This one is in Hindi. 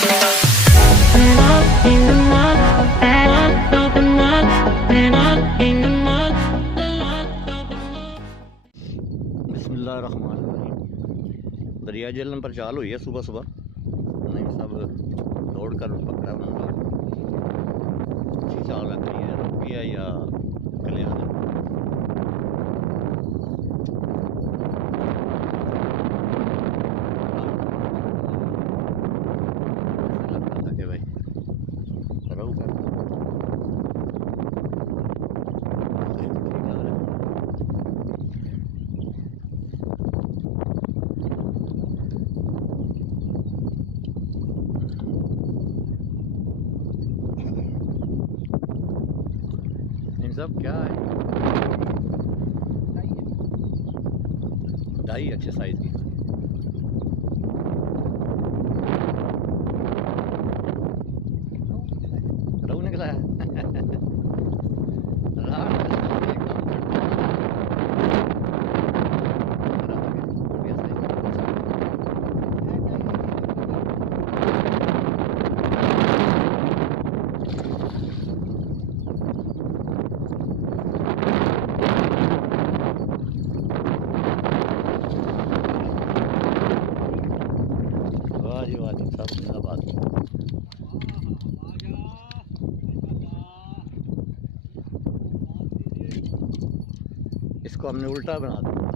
बिस्मिल्लाहिर्रहमानिर्रहीम। दरिया झेलम पर चाल हुई है सुबह सुबह, नहीं सब दौड़ कर पकड़ा उन्होंने। अच्छी चाल लग रही है, रुपी है या कल्याण है। लग रहा था कि भाई रहू कर सब क्या है, ढाई अच्छे साइज की। रहू निकला है। इसको हमने उल्टा बना दिया।